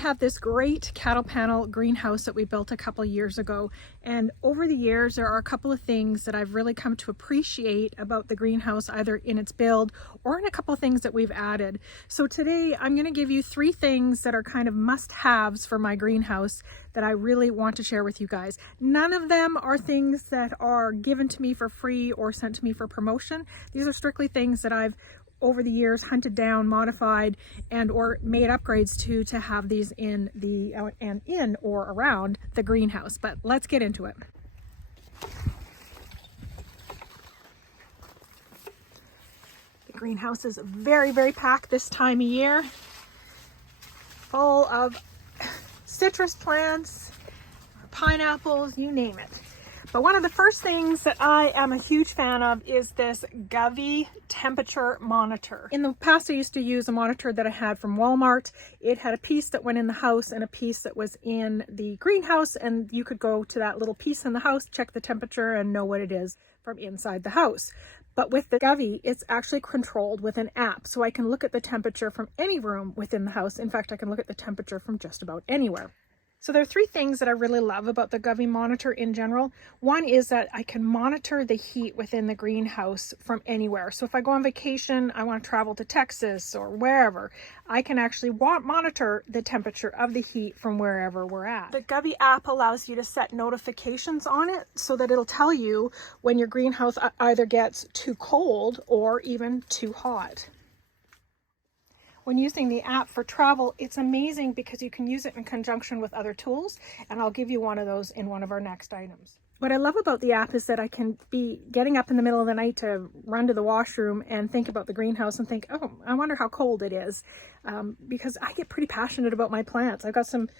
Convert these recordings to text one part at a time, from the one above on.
have this great cattle panel greenhouse that we built a couple of years ago, and over the years there are a couple of things that I've really come to appreciate about the greenhouse, either in its build or in a couple of things that we've added. So today I'm going to give you 3 things that are kind of must-haves for my greenhouse that I really want to share with you guys. None of them are things that are given to me for free or sent to me for promotion. These are strictly things that I've over the years hunted down, modified, and or made upgrades to have these in the in or around the greenhouse. But let's get into it. The greenhouse is very, very packed this time of year, full of citrus plants, pineapples, you name it. But one of the first things that I am a huge fan of is this Govee temperature monitor. In the past, I used to use a monitor that I had from Walmart. It had a piece that went in the house and a piece that was in the greenhouse, and you could go to that little piece in the house, check the temperature, and know what it is from inside the house. But with the Govee, it's actually controlled with an app, so I can look at the temperature from any room within the house. In fact, I can look at the temperature from just about anywhere. So there are 3 things that I really love about the Govee monitor in general. One is that I can monitor the heat within the greenhouse from anywhere. So if I go on vacation, I want to travel to Texas or wherever, I can actually monitor the temperature of the heat from wherever we're at. The Govee app allows you to set notifications on it so that it'll tell you when your greenhouse either gets too cold or even too hot. When using the app for travel, it's amazing because you can use it in conjunction with other tools, and I'll give you one of those in one of our next items. What I love about the app is that I can be getting up in the middle of the night to run to the washroom and think about the greenhouse and think, oh, I wonder how cold it is, because I get pretty passionate about my plants. I've got some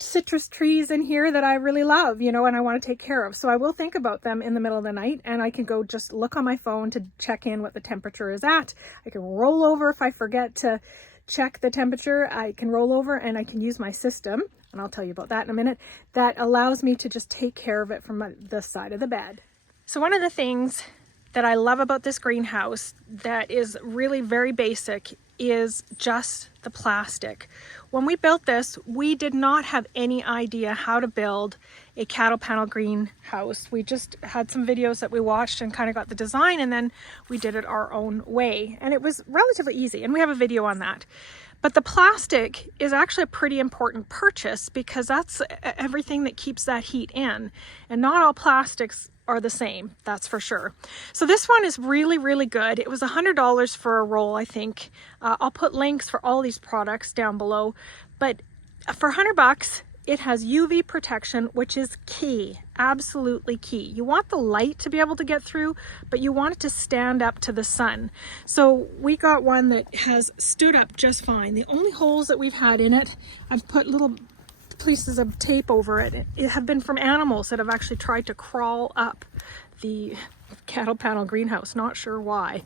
citrus trees in here that I really love, and I want to take care of. So I will think about them in the middle of the night, and I can go just look on my phone to check in what the temperature is at. I can roll over if I forget to check the temperature. I can roll over and I can use my system, and I'll tell you about that in a minute, that allows me to just take care of it from the side of the bed. So one of the things that I love about this greenhouse that is really very basic is just the plastic. When we built this, we did not have any idea how to build a cattle panel greenhouse. We just had some videos that we watched and kind of got the design, and then we did it our own way. And it was relatively easy, and we have a video on that. But the plastic is actually a pretty important purchase because that's everything that keeps that heat in. And not all plastics are the same, that's for sure. So this one is really, really good. It was $100 for a roll, I think. I'll put links for all these products down below. But for $100, it has UV protection, which is key, absolutely key. You want the light to be able to get through, but you want it to stand up to the sun. So we got one that has stood up just fine. The only holes that we've had in it, I've put little pieces of tape over it. It have been from animals that have actually tried to crawl up the cattle panel greenhouse. Not sure why.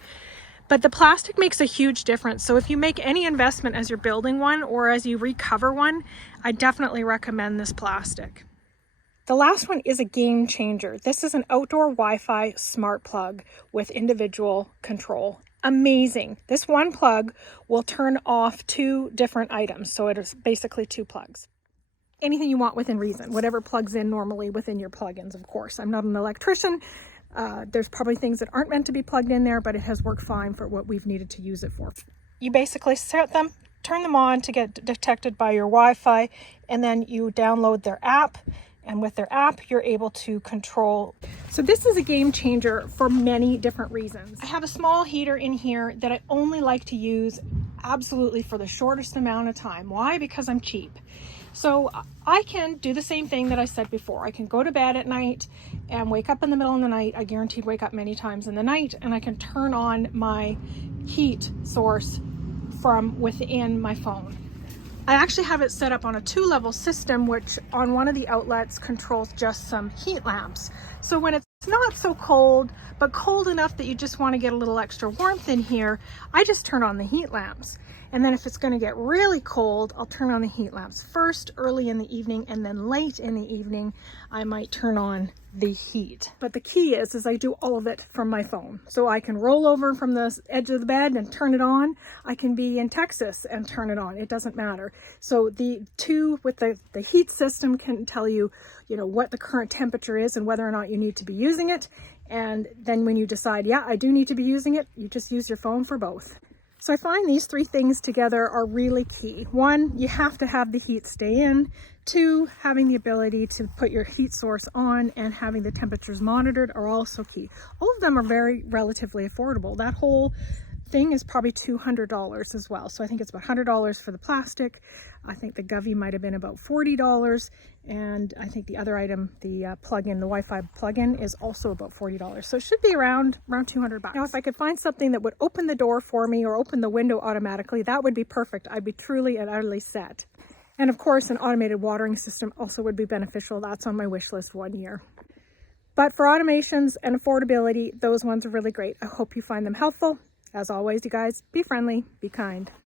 But the plastic makes a huge difference. So if you make any investment as you're building one or as you recover one, I definitely recommend this plastic. The last one is a game changer. This is an outdoor Wi-Fi smart plug with individual control. Amazing. This one plug will turn off 2 different items. So it is basically 2 plugs. Anything you want within reason, whatever plugs in normally within your plugins, of course. I'm not an electrician. There's probably things that aren't meant to be plugged in there, but it has worked fine for what we've needed to use it for. You basically set them, turn them on to get detected by your Wi-Fi, and then you download their app. And with their app, you're able to control. So this is a game changer for many different reasons. I have a small heater in here that I only like to use absolutely for the shortest amount of time. Why? Because I'm cheap. So I can do the same thing that I said before. I can go to bed at night and wake up in the middle of the night. I guaranteed wake up many times in the night, and I can turn on my heat source from within my phone. I actually have it set up on a 2-level system, which on one of the outlets controls just some heat lamps. So when it's not so cold, but cold enough that you just want to get a little extra warmth in here, I just turn on the heat lamps. And then if it's going to get really cold, I'll turn on the heat lamps first early in the evening, and then late in the evening, I might turn on the heat. But the key is I do all of it from my phone. So I can roll over from the edge of the bed and turn it on. I can be in Texas and turn it on. It doesn't matter. So the two with the heat system can tell you, what the current temperature is and whether or not you need to be using it. And then when you decide, yeah, I do need to be using it, you just use your phone for both. So I find these three things together are really key. One, you have to have the heat stay in. Two, having the ability to put your heat source on and having the temperatures monitored are also key. All of them are very relatively affordable. That whole thing is probably $200 as well. So I think it's about $100 for the plastic. I think the Govee might have been about $40. And I think the other item, the plug-in, the Wi-Fi plug-in, is also about $40. So it should be around $200. Now, if I could find something that would open the door for me or open the window automatically, that would be perfect. I'd be truly and utterly set. And of course, an automated watering system also would be beneficial. That's on my wish list 1 year. But for automations and affordability, those ones are really great. I hope you find them helpful. As always, you guys, be friendly, be kind.